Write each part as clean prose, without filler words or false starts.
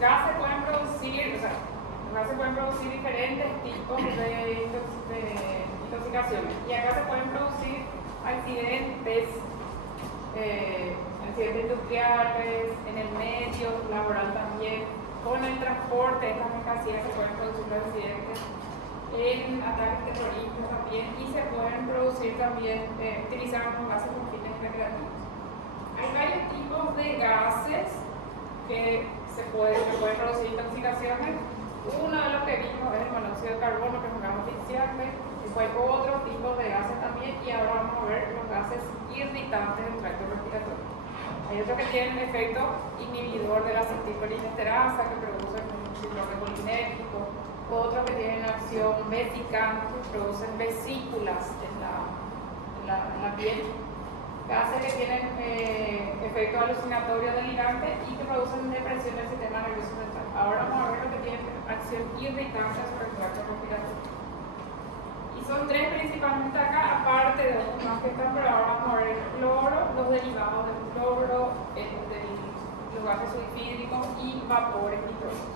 gases pueden producir, o sea, los gases pueden producir diferentes tipos de intoxicaciones. Y acá se pueden producir accidentes, accidentes industriales, en el medio laboral también, con el transporte de estas mercancías se pueden producir los accidentes, en ataques terroristas también, y se pueden producir también, utilizar los gases con fines recreativos. Hay varios tipos de gases que pueden producir intoxicaciones. Uno de los que vimos es el monóxido de carbono, que es un gas asfixiante. Después hay otros tipos de gases también, y ahora vamos a ver los gases irritantes del tracto respiratorio. Hay otros que tienen efecto inhibidor de la acetilcolinesterasa, que producen un síndrome colinérgico. Otros que tienen acción vesicante, que producen vesículas en la piel. Gases que tienen efecto alucinatorio delirante y que producen depresión del sistema nervioso central. Ahora vamos a ver lo que tienen acción irritante sobre el tracto respiratorio. Y son tres principalmente acá, aparte de otros más que están, pero ahora vamos a ver el cloro, los derivados del cloro, los gases sulfídricos y vapores nitrosos.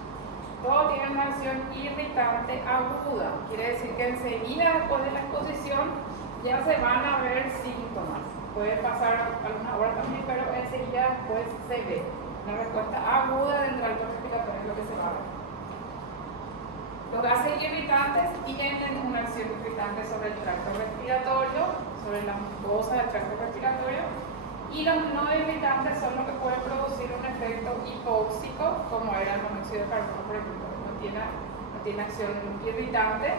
Todos tienen una acción irritante aguda, quiere decir que enseguida después de la exposición ya se van a ver síntomas. Puede pasar algunas horas también, pero enseguida después se ve una respuesta aguda del tracto respiratorio, es lo que se va a ver. Los gases irritantes tienen una acción irritante sobre el tracto respiratorio, sobre las mucosas del tracto respiratorio, y los no irritantes son los que pueden producir un efecto hipóxico, como era el monóxido de carbono, por ejemplo, no tiene acción irritante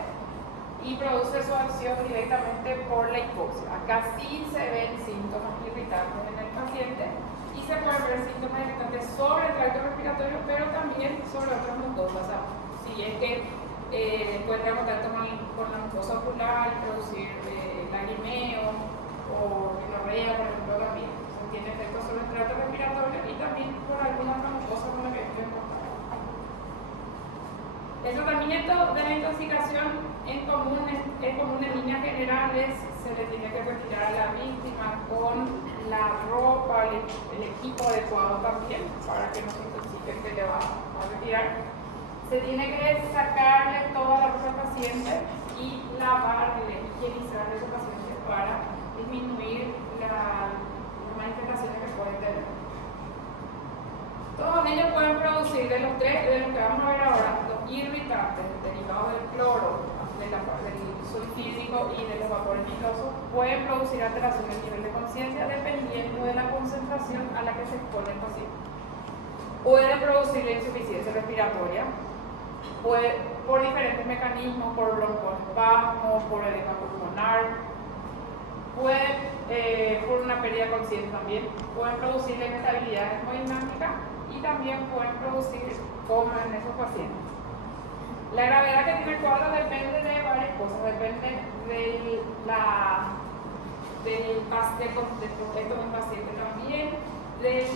y produce su acción directamente por la hipoxia. Acá sí se ven síntomas irritantes en el paciente y se pueden ver síntomas irritantes sobre el tracto respiratorio, pero también sobre otras mucosas. O sea, si es que encuentra contacto con la mucosa ocular y producir lagrimeo o rinorrea, por ejemplo, también. Entonces, tiene efectos sobre el tracto respiratorio y también por alguna otra mucosa con la que estoy en contacto. El tratamiento de la intoxicación es común en líneas generales. Se le tiene que retirar a la víctima con la ropa, el equipo adecuado también, para que no se intoxique que le va a retirar. Se tiene que sacarle toda la ropa al paciente y lavarle, higienizarle a ese paciente para disminuir las manifestaciones que pueden tener. Todos ellos pueden producir, de los tres, de los que vamos a ver ahora, los irritantes derivados del cloro, del sulfídrico y de los vapores nitrosos, pueden producir alteraciones del nivel de conciencia dependiendo de la concentración a la que se expone el paciente. Puede producir la insuficiencia respiratoria, por diferentes mecanismos, por broncoespasmo, por edema pulmonar, por una pérdida de conciencia también, pueden producir la inestabilidad hemodinámica y también pueden producir coma en esos pacientes. La gravedad que tiene el cuadro depende de varias cosas, depende del contexto del paciente también, del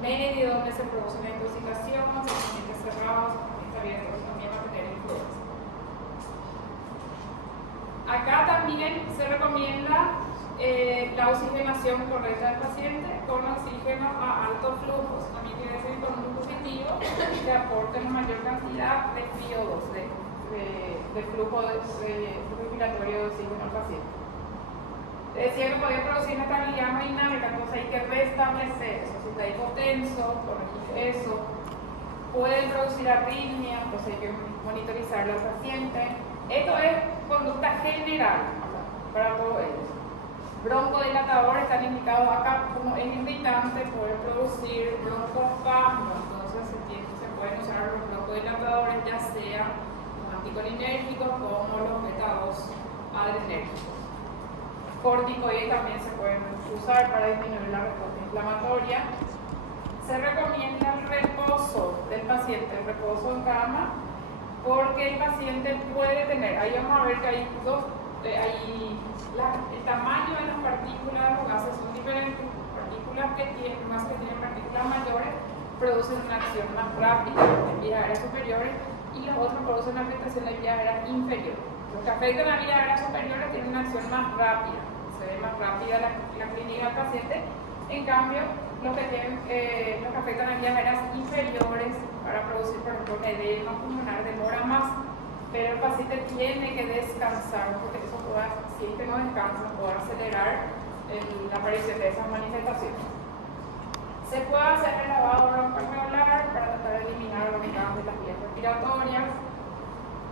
medio donde se produce la intoxicación, si el paciente es cerrado, si está abierto, también va a tener influencia. Acá también se recomienda la oxigenación correcta del paciente con oxígeno a altos flujos. También tiene que ser con un dispositivo que aporte una mayor cantidad de CO2, de flujo respiratorio de oxígeno al paciente. Decía que podía producir una estabilidad hemodinámica, entonces hay que restablecer eso. Si está hipotenso, corregir eso. Puede producir arritmia, entonces hay que monitorizarlo al paciente. Esto es conducta general para todos ellos. Broncodilatadores están indicados acá como es irritante, pueden producir broncoespasmo, entonces se pueden usar los broncodilatadores, ya sea los anticolinérgicos como los beta-2 adrenérgicos. Corticoides también se pueden usar para disminuir la respuesta inflamatoria. Se recomienda el reposo del paciente, el reposo en cama, porque el paciente puede tener, ahí vamos a ver que hay el tamaño de las partículas de los gases son diferentes. Partículas que tienen partículas mayores producen una acción más rápida en vías aéreas superiores y los otros producen una afectación de vías aéreas inferiores. Los que afectan a vías aéreas superiores tienen una acción más rápida, se ve más rápida la clínica del paciente. En cambio, los que afectan a vías aéreas inferiores para producir, por ejemplo, un edema pulmonar demora más, pero el paciente tiene que descansar, porque eso puede, si este no descansa, puede acelerar la aparición de esas manifestaciones. Se puede hacer el lavado broncoalveolar para tratar de eliminar los gases de las vías respiratorias.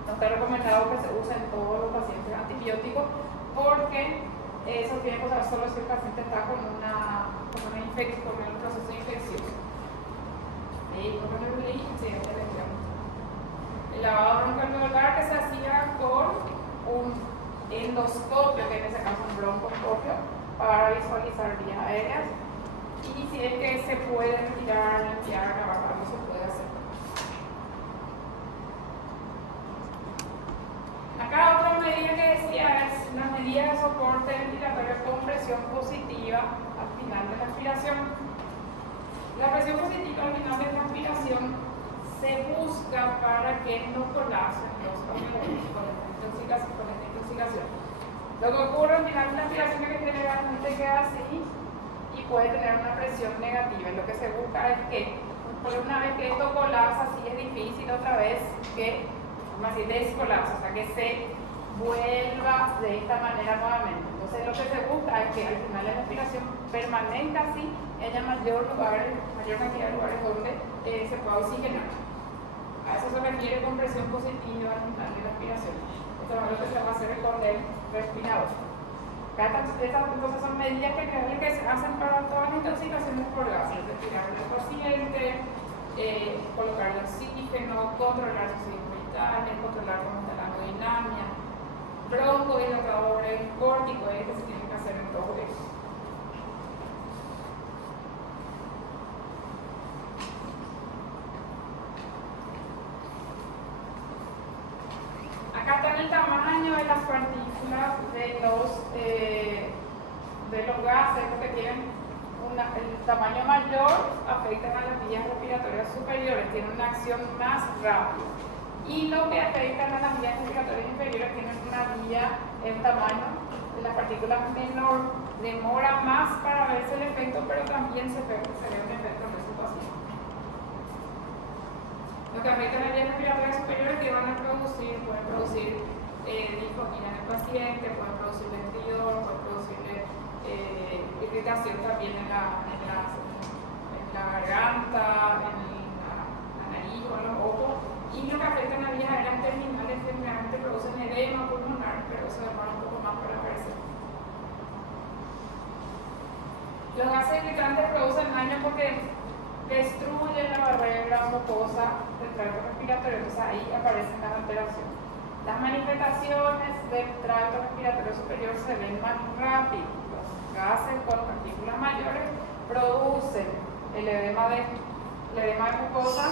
No está recomendado que se use en todos los pacientes antibióticos porque eso tiene que usar solo si el paciente está con una infección, con el proceso infeccioso. El lavado broncoalveolar que se hacía con un endoscopio, que en ese caso un broncoscopio, para visualizar vías aéreas. Y si es que se puede retirar, limpiar, lavar, no se puede hacer. Acá otra medida que decía es la medida de soporte ventilatorio con presión positiva al final de la expiración. La presión positiva al final de la expiración se busca para que no colapsen los alveolos con esta intoxicación. Lo que ocurre al final de la expiración es que generalmente queda así y puede tener una presión negativa. Lo que se busca es que, por una vez que esto colapsa, sí es difícil otra vez que descolapse, o sea, que se vuelva de esta manera nuevamente. Entonces, lo que se busca es que al final de la respiración permanezca así, haya mayor cantidad de lugares donde se pueda oxigenar. A eso se refiere con presión positiva al final de la respiración. Esto es lo que se va a hacer con el respirador. Entonces son medidas generales que se hacen para todas las intoxicaciones por gases: retirar al paciente, colocar el oxígeno, controlar su ciclo vital, controlar cómo está la hemodinamia, broncodilatadores, corticoides que se tienen que hacer en todo eso. Acá está el tamaño de las partículas de los gases, que tienen el tamaño mayor, afectan a las vías respiratorias superiores, tienen una acción más rápida. Y lo que afectan a las vías respiratorias inferiores tienen el tamaño de las partículas menor, demora más para verse el efecto, pero también se ve un efecto en ese paciente. Lo que afecta a las vías respiratorias superiores que pueden producir disfonía en el paciente, pueden producir ventidor, pueden producir irritación también en la garganta, en la nariz o en los ojos. Y lo que afecta a las vías aéreas terminales generalmente producen edema pulmonar, pero eso demora un poco más para aparecer. Los gases irritantes producen daño porque destruyen la barrera mucosa del tracto respiratorio, entonces ahí aparecen las alteraciones. Las manifestaciones del tracto respiratorio superior se ven más rápido. Los gases con partículas mayores producen el edema de mucosa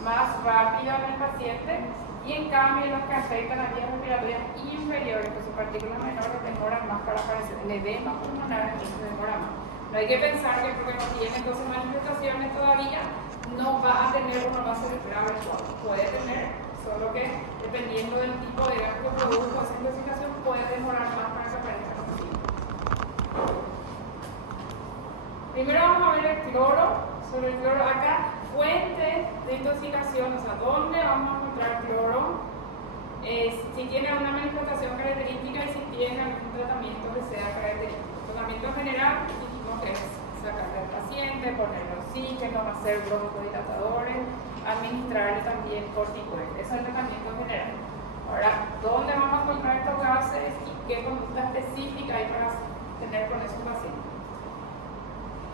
más rápido en el paciente, y en cambio los que afectan a las vías respiratorias inferiores, que son partículas menores, demoran más para aparecer. El edema pulmonar entonces demora más. No hay que pensar que porque no tiene entonces manifestaciones todavía no va a tener una base de grave. Puede tener, solo que dependiendo del tipo de gas que produzca esa intoxicación puede demorar más para que aparezca la paciente. Primero vamos a ver el cloro. Sobre el cloro, acá fuente de intoxicación, o sea, ¿dónde vamos a encontrar cloro? Si tiene una manifestación característica y si tiene algún tratamiento que sea característico. El tratamiento general dijimos que es sacarle al paciente, ponerle oxígeno, hacer broncodilatadores, administrarle también corticoides. Eso es el tratamiento general. Ahora, ¿dónde vamos a encontrar estos gases y qué conducta específica hay para tener con esos pacientes?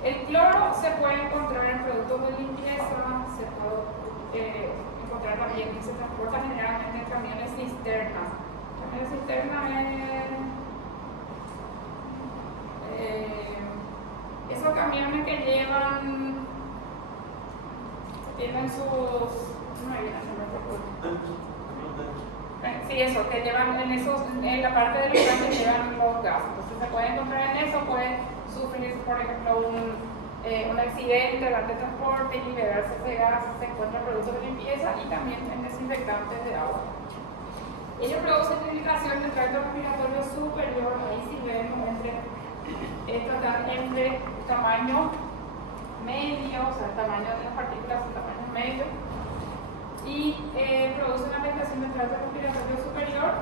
El cloro se puede encontrar en productos de limpieza, se puede encontrar también, se transporta generalmente en camiones cisternas. Camiones cisternas esos camiones que llevan, tienen sus, sí, eso, que llevan en la parte de los tanques llevan los gases. Entonces se puede encontrar en eso, puede sufrir, por ejemplo, un accidente durante el transporte y liberarse ese gas, se encuentran productos de limpieza y también en desinfectantes de agua. Ellos producen irritación del tracto respiratorio superior, ahí sí vemos entre tamaño medio, o sea, el tamaño de las partículas en tamaño medio, y produce una afectación del tracto respiratorio superior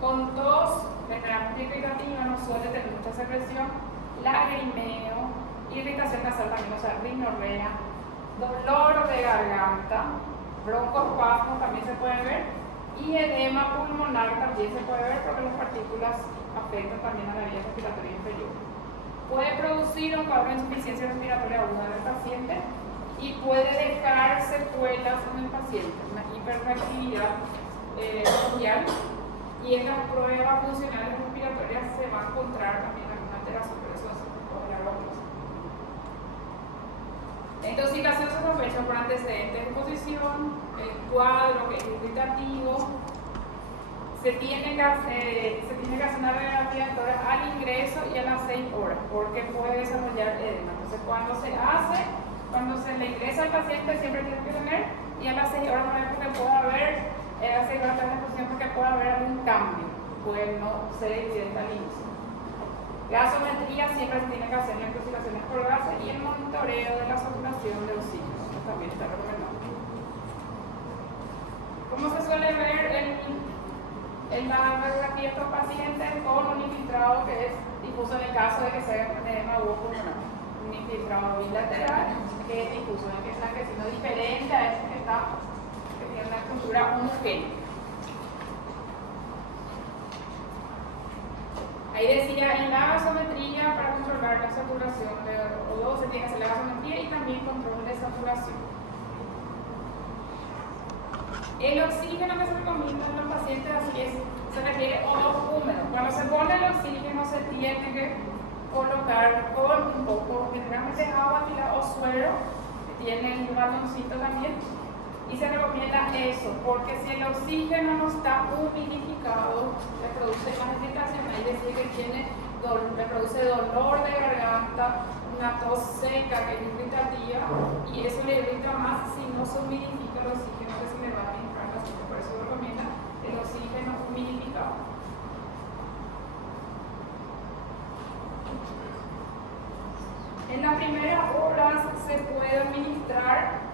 con tos, enfermedad irritativa, no suele tener mucha secreción, lagrimeo, irritación nasal también, o sea, rinorrea, dolor de garganta, broncoespasmos también se puede ver, y edema pulmonar también se puede ver porque las partículas afectan también a la vía respiratoria inferior. Puede producir un cuadro de insuficiencia respiratoria aguda en el paciente y puede dejar secuelas en el paciente, una hiperreactividad social, y en las pruebas funcionales respiratorias se va a encontrar también alguna alteración, pero eso se puede hablar otros. La intoxicación se sospecha por antecedentes de exposición, el cuadro que es irritativo, se tiene que hacer una radiografía al ingreso y a las 6 horas, porque puede desarrollar edema. Entonces, cuando se le ingresa al paciente, siempre tiene que tener, y a las 6 horas porque puede haber, a 6 horas de la exposición, porque puede haber algún cambio, puede no ser evidente al inicio. Gasometría siempre se tiene que hacer en las intoxicaciones por gases y el monitoreo de la saturación de oxígeno también está recomendado. ¿Cómo se suele ver en la radiografía de estos pacientes? Con un infiltrado que es difuso en el caso de que sea edema pulmonar, un infiltrado bilateral que es difuso, que es blanquecino diferente a este que tiene una estructura homogénea. Ahí decía, en la gasometría para controlar la saturación de O2 se tiene que hacer la gasometría y también control de saturación. El oxígeno que se recomienda en los pacientes así se requiere O2 húmedo. Cuando se pone el oxígeno se tiene que colocar con un poco, generalmente agua o suero, que tiene un baloncito también, y se recomienda eso, porque si el oxígeno no está humidificado, le produce más irritación, ahí decir que le produce dolor de garganta, una tos seca que es irritativa, y eso le irrita más si no se humidifica el oxígeno que se le va a administrar al paciente. Por eso recomienda el oxígeno humidificado. En las primeras horas se puede administrar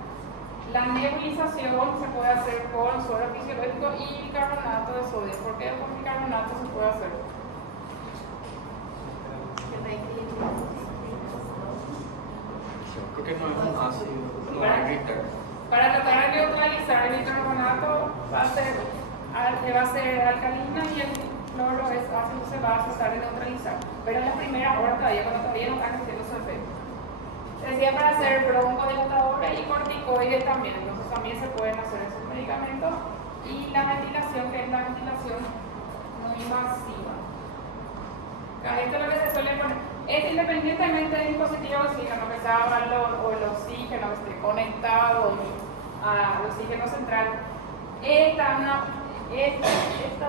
la nebulización, se puede hacer con suero fisiológico y bicarbonato de sodio. ¿Por qué con bicarbonato se puede hacer? Porque no es un ácido, no para tratar de neutralizar el bicarbonato va a ser alcalina y el cloro es ácido, se va a tratar de neutralizar. Pero en las primeras horas todavía, cuando todavía no está haciendo su efecto. Se decía para hacer broncodilatadores y corticoides también, entonces también se pueden hacer esos medicamentos. Y la ventilación, que es la ventilación no invasiva. Esto es lo que se suele poner. Es independientemente del dispositivo de oxígeno, que sea o el oxígeno que esté conectado al oxígeno central. Esta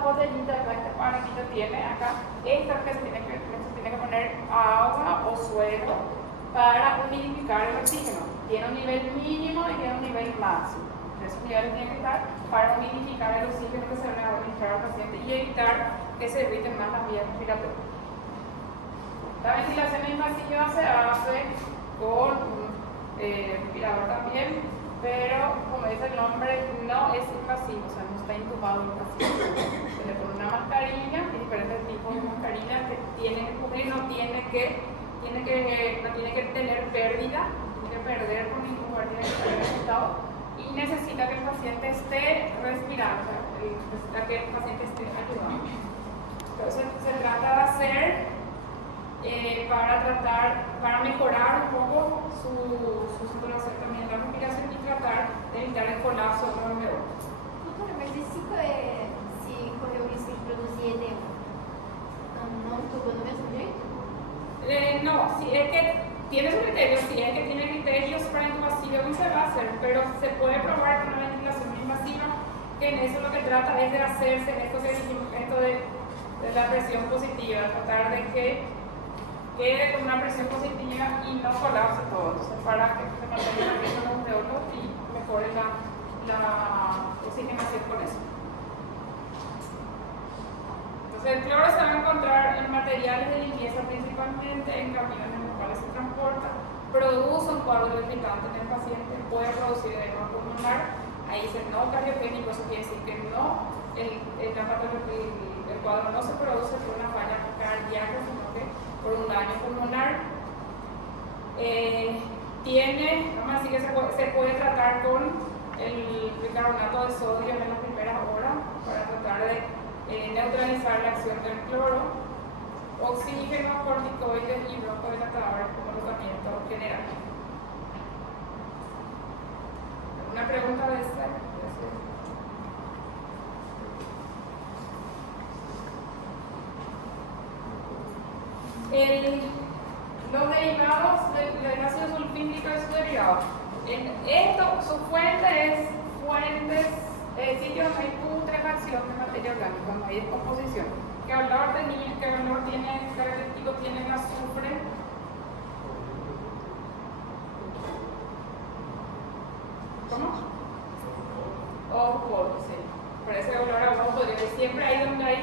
botellita acá, este aparatito tiene acá, esta que se tiene que poner agua o suero para humidificar el oxígeno. Tiene un nivel mínimo y tiene un nivel máximo. Esos niveles tienen que estar para humidificar el oxígeno que se va a administrar al paciente y evitar que se irriten más las vías respiratorias. La ventilación invasiva se hace con un respirador también, pero como dice el nombre, no es invasivo, o sea, no está intubado el paciente. Se le pone una mascarilla, hay diferentes tipos de mascarillas que tienen que cubrir, no tiene que tener pérdida, tiene que perder por ningún lugar, tiene que estar resultado y necesita que el paciente esté respirando, o sea, necesita que el paciente esté ayudando. Entonces se trata de hacer para mejorar un poco su saturación también de la respiración y tratar de evitar el colapso alveolar. Mas e se correr o risco de produzir edema? Não tubo do mesmo jeito? No, si es que tiene su criterio, si es que tiene criterios para intubación se va a hacer, pero se puede probar con una ventilación invasiva, que en eso lo que trata es de hacerse esto que dijimos, esto de la presión positiva, tratar de que quede con una presión positiva y no colapse todo, entonces para que se mantenga abiertos los alveolos y mejore la oxigenación con eso. Entonces el cloro se va a encontrar en materiales de limpieza principalmente, en camiones en los cuales se transporta, produce un cuadro irritante en el paciente, puede producir edema pulmonar ahí dice no cardiogénico, eso quiere decir que no, el cuadro no se produce por una falla cardíaca, sino que por un daño pulmonar. Vamos a decir que se puede tratar con el bicarbonato de sodio en las primeras horas para tratar de neutralizar la acción del cloro, oxígeno, corticoides y broncodilatadores como tratamiento general. ¿Una pregunta de esta? Los derivados del ácido sulfídrico y sus derivados. Su fuente es sitios donde hay putrefacción de materia orgánica, cuando hay descomposición. ¿Qué valor tiene característico tiene el azufre? ¿Cómo? Ojo, sí. Parece que olor a ojo podría ser siempre ahí donde hay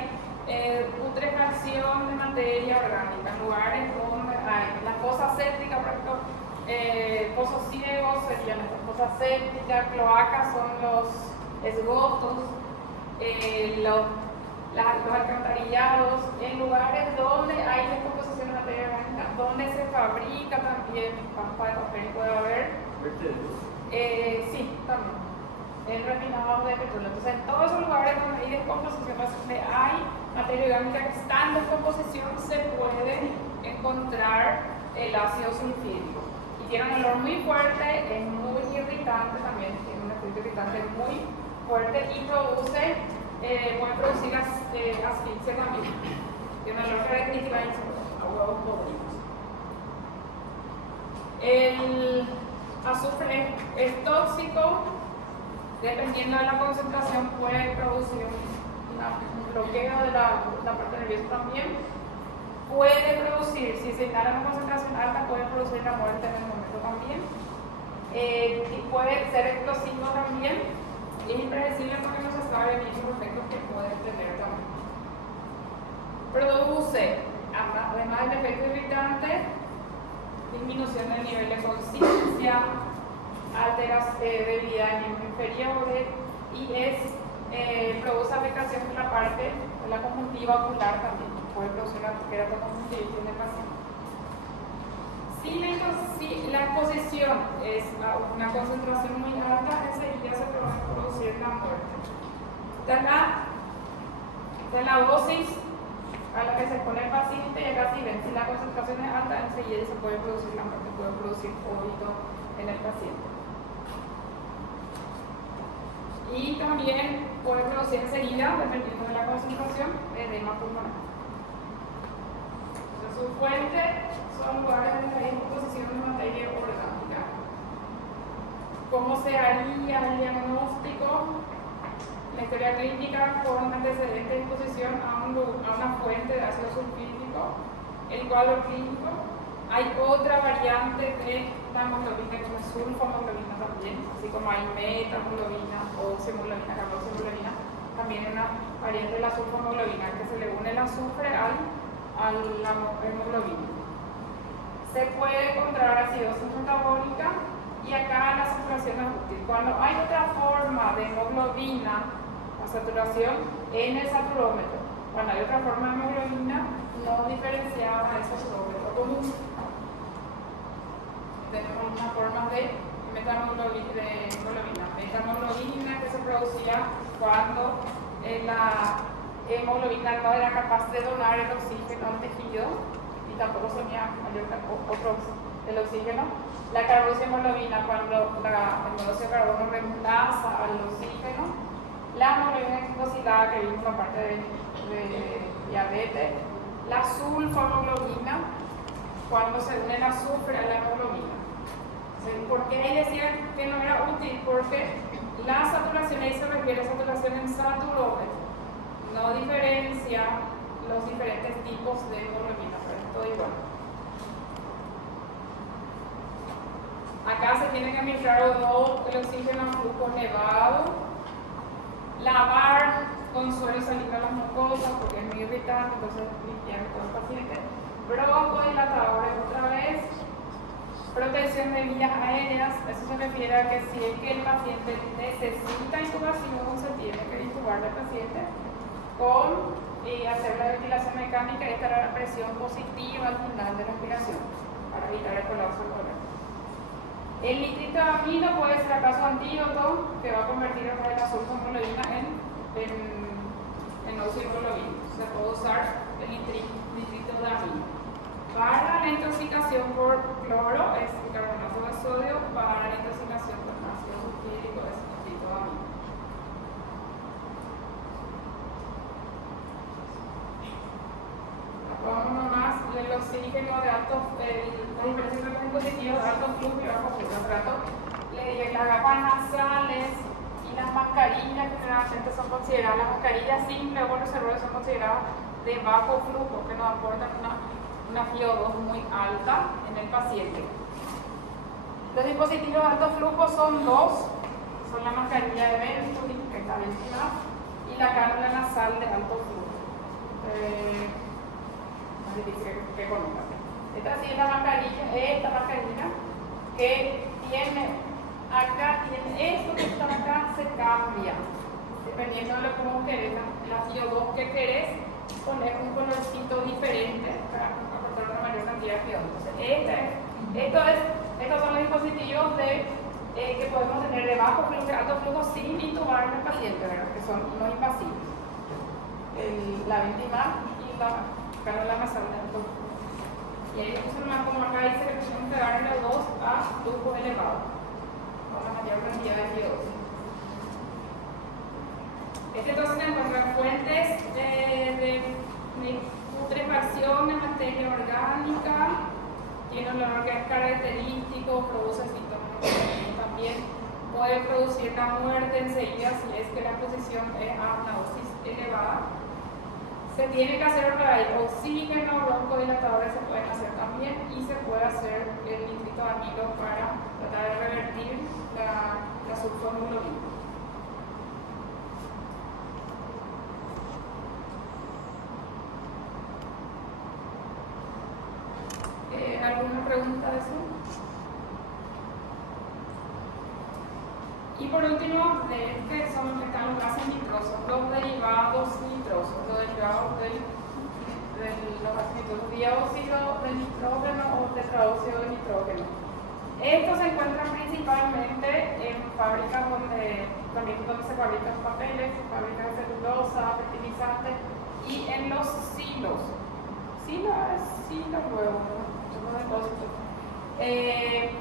putrefacción de materia orgánica, en lugares donde hay las fosas sépticas, por ejemplo, pozos ciegos serían estas fosas sépticas, cloacas son los esgotos, los alcantarillados, en lugares donde hay descomposición de materia orgánica, donde se fabrica también pampa de papel, puede haber. Sí, también. El refinado de petróleo. Entonces, en todos esos lugares donde hay descomposición, donde hay materia orgánica que está en descomposición, se puede encontrar el ácido sulfídrico. Y tiene un olor muy fuerte, es muy irritante también, tiene un efecto irritante muy fuerte y puede producir asfixia también. Tiene un olor característico a huevos podridos. El azufre es tóxico. Dependiendo de la concentración puede producir un bloqueo de la parte nerviosa también. Puede producir, si se inhala en una concentración alta, puede producir la muerte en el momento también. Y puede ser explosivo también. Es impredecible porque no se sabe bien los efectos que puede tener también. Produce, además del efecto irritante, disminución del nivel de conciencia, debilidad en miembros inferiores y produce afectación de la parte de la conjuntiva ocular también. Puede producir una queratoconjuntivitis en el paciente. Si la exposición es a una concentración muy alta, enseguida se puede producir la muerte. Esta es la dosis a la que se expone el paciente y acá si ven, si la concentración es alta, enseguida se puede producir la muerte, puede producir óbito en el paciente. Y también puede producir enseguida, dependiendo de la concentración, edema pulmonar. Entonces, su fuente son lugares donde hay exposición de materia orgánica. ¿Cómo se haría el diagnóstico? La historia clínica con antecedentes de exposición a una fuente de ácido sulfídrico. El cuadro clínico. Hay otra variante de la hemoglobina que es sulfohemoglobina también, así como hay metahemoglobina, oxehemoglobina, carboxehemoglobina, también hay una variante de la sulfohemoglobina que se le une el azufre a la hemoglobina. Se puede encontrar acidosis metabólica y acá la saturación es útil. Cuando hay otra forma de hemoglobina, la saturación en el saturómetro. Cuando hay otra forma de hemoglobina, no diferenciada del saturómetro común. Tenemos una forma de metahemoglobina que se producía cuando la hemoglobina no era capaz de donar el oxígeno al tejido y tampoco tenía el oxígeno. La carboxiemoglobina, cuando el monóxido de carbono reemplaza al oxígeno. La hemoglobina glicosídea, que vimos la parte de diabetes. La sulfohemoglobina, cuando se une el azufre a la hemoglobina. ¿Por qué ahí decían que no era útil? Porque la saturación, ahí se refiere a saturación en saturómetro, no diferencia los diferentes tipos de hemoglobina, pero es todo igual. Acá se tiene que administrar el oxígeno a flujo elevado, lavar con suero salino las mucosas porque es muy irritante, entonces limpiar todo el paciente. Broncodilatadores otra vez, Protección de vías aéreas, eso se refiere a que si es que el paciente necesita intubación, se tiene que intubar al paciente con hacer la ventilación mecánica y esta es la presión positiva al final de la respiración para evitar el colapso alveolar. El nitrito de amino puede ser acaso antídoto que va a convertir otra vez la sulfohemoglobina en oximoglobina. Se puede usar el nitrito de amino. Para la intoxicación por cloro es bicarbonato de sodio, para la intoxicación por ácido sulfúrico es nitrito de amino. Vamos más del oxígeno de alto, la diferencia entre los dispositivos de alto flujo y bajo flujo. Al rato le dije las gafas nasales y las mascarillas que generalmente son consideradas, las mascarillas simples o reservorios son consideradas de bajo flujo, que nos aportan una FiO2 muy alta en el paciente. Los dispositivos de alto flujo son dos, son la mascarilla de Venturi, que está ventilada, y la cánula nasal de alto flujo. Más difícil que conozcan. Esta sí es la mascarilla, que tiene acá, tiene esto que está acá, se cambia. Dependiendo de cómo querés, la FiO2 que querés, poner un colorcito diferente para aportar una mayor cantidad de FiO2. Entonces, estos son los dispositivos que podemos tener de bajo flujo, de alto flujo, sin intubar al paciente, ¿verdad? Que son no invasivos. La Ventimax y la cánula nasal de alto flujo. Y ahí como acá dice que tenemos que darle los dos a flujo elevado, con la mayor cantidad de FiO2. Entonces se encuentran fuentes de putrefacción de materia orgánica, tiene un olor que es característico, produce síntomas también, puede producir la muerte enseguida si es que la exposición es a una dosis elevada. Se tiene que hacer oxígeno, broncodilatadores se pueden hacer también y se puede hacer el nitrito de amilo para tratar de revertir la sulfohemoglobina. ¿Alguna pregunta de eso? Y por último, están los gases nitrosos, los derivados nitrosos, los derivados de los gases nitrosos, dióxido de nitrógeno o tetraóxido de nitrógeno. Estos se encuentran principalmente en fábricas donde se fabrican papeles, fábricas de celulosa, fertilizantes y en los silos. Silo es silo luego, ¿no? Depósitos. Se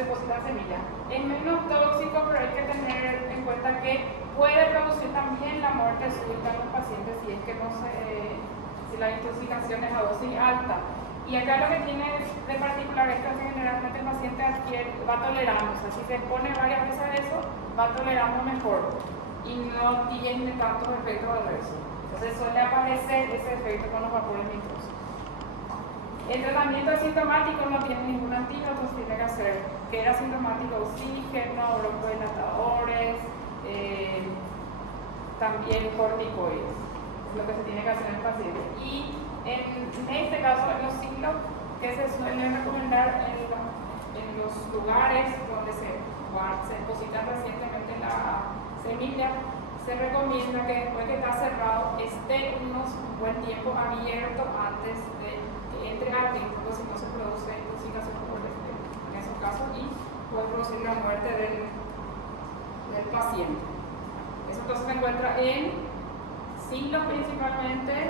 depositan semillas. Es menos tóxico, pero hay que tener en cuenta que puede producir también la muerte súbita en los pacientes si es que si la intoxicación es a dosis alta. Y acá lo que tiene de particular es que generalmente el paciente va tolerando, o sea, si se expone varias veces a eso, va tolerando mejor y no tiene tantos efectos adversos. Entonces suele aparecer ese efecto con los vapores nitrosos. El tratamiento asintomático no tiene ningún antídoto, se tiene que hacer que era asintomático oxígeno, broncodilatadores, también corticoides, es lo que se tiene que hacer en el paciente. Y en este caso, en los ciclos que se suelen recomendar en los lugares donde se deposita recientemente la semilla, se recomienda que después que está cerrado esté un buen tiempo abierto antes de entre altímetro, si no se produce intoxicación por en esos casos y puede producir la muerte del paciente. Eso entonces se encuentra en siglos principalmente,